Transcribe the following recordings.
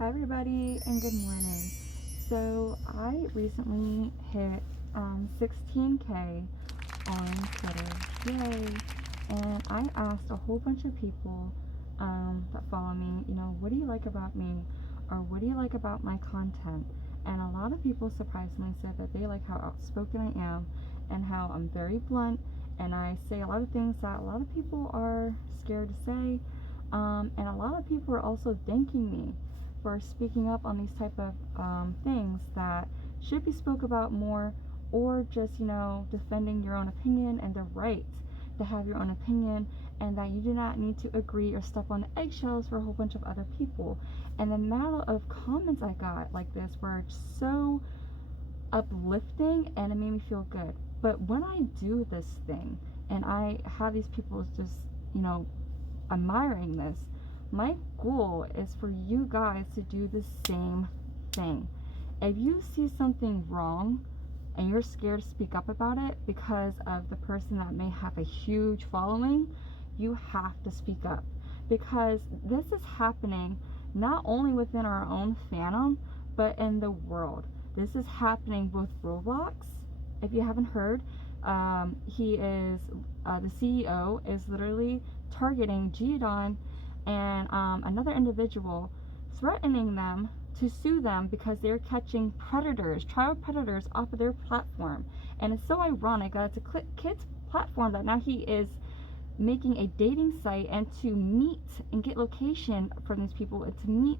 Hi everybody and good morning. So I recently hit 16K on Twitter. Yay! And I asked a whole bunch of people that follow me, what do you like about me? Or what do you like about my content? And a lot of people surprisingly said that they like how outspoken I am and how I'm very blunt and I say a lot of things that a lot of people are scared to say. And a lot of people are also thanking me for speaking up on these type of things that should be spoke about more, or just defending your own opinion and the right to have your own opinion, and that you do not need to agree or step on the eggshells for a whole bunch of other people. And the amount of comments I got like this were so uplifting and it made me feel good. But when I do this thing and I have these people just admiring this, my goal is for you guys to do the same thing. If you see something wrong and you're scared to speak up about it because of the person that may have a huge following, you have to speak up, because this is happening not only within our own fandom but in the world. This is happening with Roblox. If you haven't heard, he is the CEO is literally targeting Giodon and another individual, threatening them to sue them because they're catching predators, child predators, off of their platform. And it's so ironic that it's a kid's platform that now he is making a dating site and to meet and get location for these people and to meet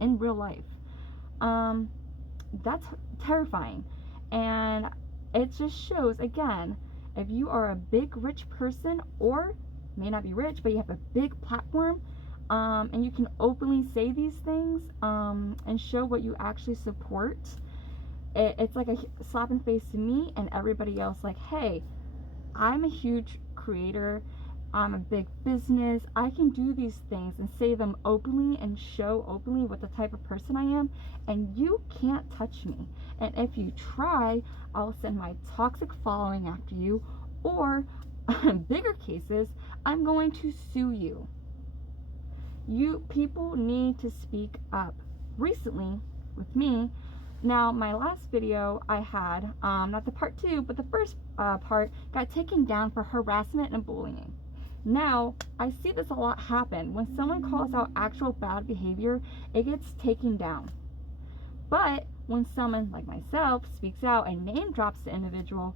in real life. That's terrifying. And it just shows, again, if you are a big rich person, or may not be rich but you have a big platform, and you can openly say these things and show what you actually support, it's like a slap in the face to me and everybody else. Like, hey, I'm a huge creator, I'm a big business, I can do these things and say them openly and show openly what the type of person I am, and you can't touch me. And if you try, I'll send my toxic following after you, or in bigger cases, I'm going to sue you. You people need to speak up. Recently, with me, now my last video I had, not the part 2, but the first part, got taken down for harassment and bullying. Now, I see this a lot happen. When someone calls out actual bad behavior, it gets taken down. But when someone like myself speaks out and name drops the individual,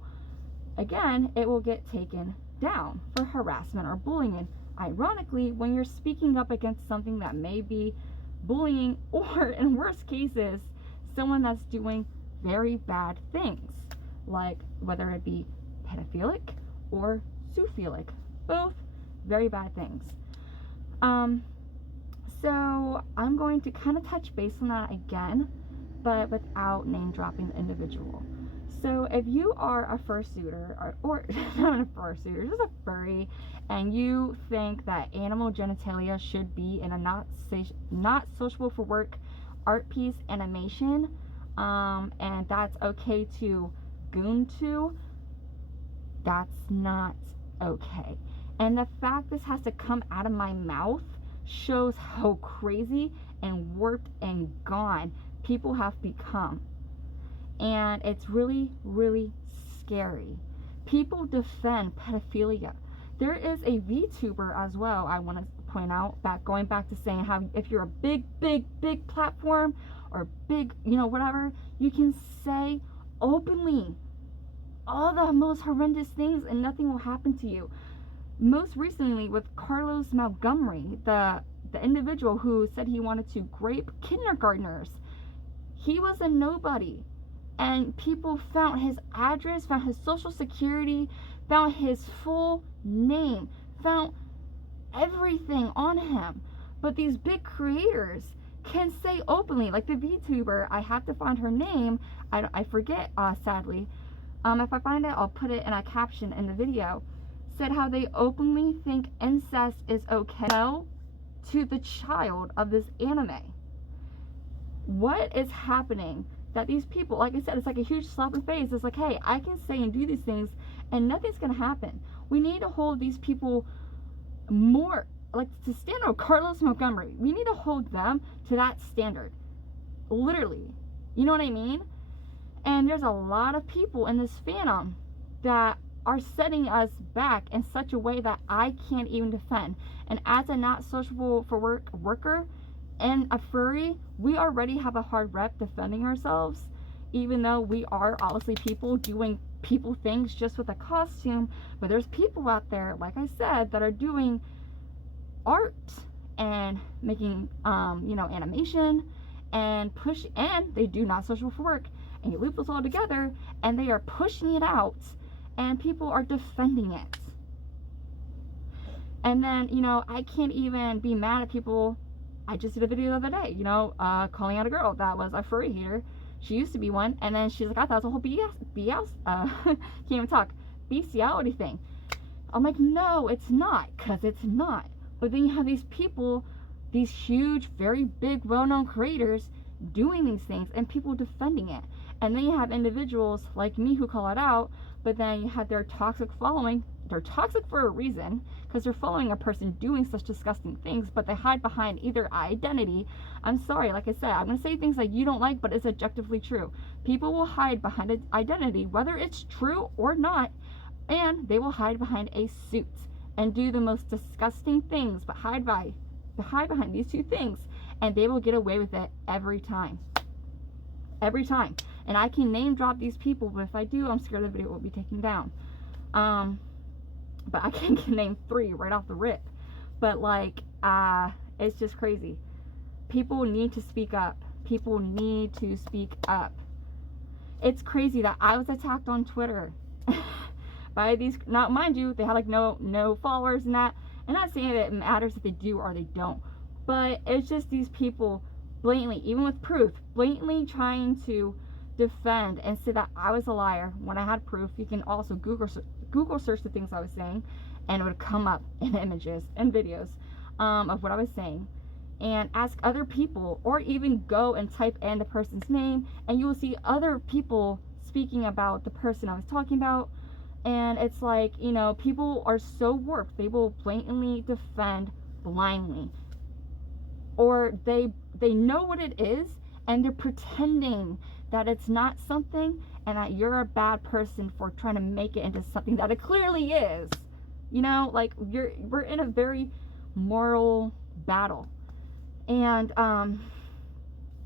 again, it will get taken down for harassment or bullying. Ironically, when you're speaking up against something that may be bullying, or in worst cases, someone that's doing very bad things, like whether it be pedophilic or zoophilic, both very bad things. So I'm going to kind of touch base on that again, but without name dropping the individual. So if you are a fursuiter, or not a fursuiter, just a furry, and you think that animal genitalia should be in a not sociable for work art piece animation, and that's okay to goon to, that's not okay. And the fact this has to come out of my mouth shows how crazy and warped and gone people have become. And it's really, really scary. People defend pedophilia. There is a VTuber as well, I want to point out, going back to saying how if you're a big platform or big, whatever, you can say openly all the most horrendous things and nothing will happen to you. Most recently with Carlos Montgomery, the individual who said he wanted to grape kindergartners. He was a nobody. And people found his address, found his social security, found his full name, found everything on him. But these big creators can say openly, like the VTuber, I have to find her name, I forget, sadly. If I find it, I'll put it in a caption in the video. Said how they openly think incest is okay to the child of this anime. What is happening? That these people, like I said, it's like a huge slap in the face. It's like, hey, I can say and do these things and nothing's gonna happen. We need to hold these people more, like, to stand on Carlos Montgomery. We need to hold them to that standard. literally. You know what I mean? And there's a lot of people in this fandom that are setting us back in such a way that I can't even defend. And as a not sociable for work worker and a furry, we already have a hard rep defending ourselves, even though we are obviously people doing people things just with a costume. But there's people out there, like I said, that are doing art and making animation and push, and they do not social for work, and you loop those all together and they are pushing it out and people are defending it. And then I can't even be mad at people. I just did a video the other day, calling out a girl that was a furry hater. She used to be one, and then she's like, I thought it was a whole BS can't even talk, bestiality thing. I'm like, no, it's not, because it's not. But then you have these people, these huge, very big, well-known creators doing these things and people defending it. And then you have individuals like me who call it out, but then you have their toxic following. They're toxic for a reason, because they're following a person doing such disgusting things, but they hide behind either identity. I'm sorry, like I said, I'm going to say things like you don't like, but it's objectively true. People will hide behind an identity, whether it's true or not, and they will hide behind a suit and do the most disgusting things, but hide behind these two things, and they will get away with it every time. Every time. And I can name drop these people, but if I do, I'm scared the video will be taken down. But I can name 3 right off the rip. But it's just crazy. People need to speak up. People need to speak up. It's crazy that I was attacked on Twitter by these, now mind you, they had like no followers and that. I'm not saying that it matters if they do or they don't, but it's just these people blatantly, even with proof, blatantly trying to defend and say that I was a liar when I had proof. You can also Google search the things I was saying, and it would come up in images and videos of what I was saying, and ask other people, or even go and type in the person's name, and you will see other people speaking about the person I was talking about. And it's like, people are so warped, they will blatantly defend blindly, or they know what it is and they're pretending that it's not something, and that you're a bad person for trying to make it into something that it clearly is. We're in a very moral battle. And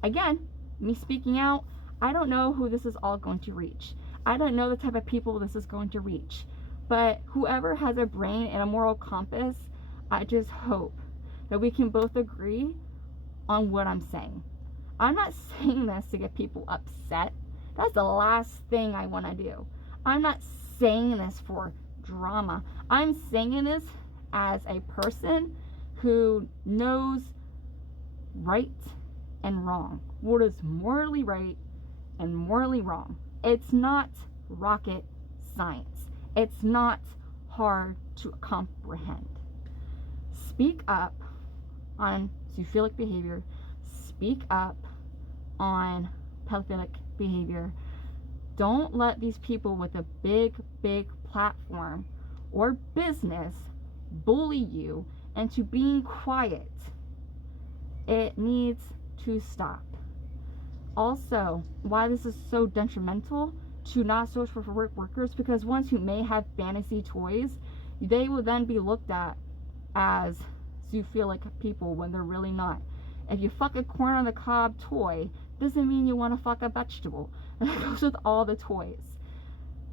again, me speaking out, I don't know who this is all going to reach. I don't know the type of people this is going to reach. But whoever has a brain and a moral compass, I just hope that we can both agree on what I'm saying. I'm not saying this to get people upset. That's the last thing I want to do. I'm not saying this for drama. I'm saying this as a person who knows right and wrong. What is morally right and morally wrong. It's not rocket science. It's not hard to comprehend. Speak up on zoophilic behavior. Speak up on pedophilic behavior. Don't let these people with a big platform or business bully you into being quiet. It needs to stop. Also, why this is so detrimental to not social for work workers, because ones who may have fantasy toys, they will then be looked at as zoophilic people when they're really not. If you fuck a corn on the cob toy, doesn't mean you want to fuck a vegetable. And that goes with all the toys.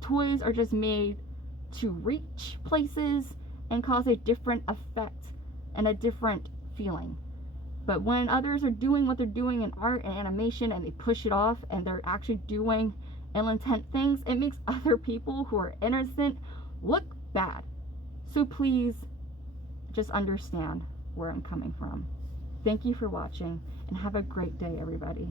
Toys are just made to reach places and cause a different effect and a different feeling. But when others are doing what they're doing in art and animation, and they push it off, and they're actually doing ill intent things, it makes other people who are innocent look bad. So please just understand where I'm coming from. Thank you for watching, and have a great day, everybody.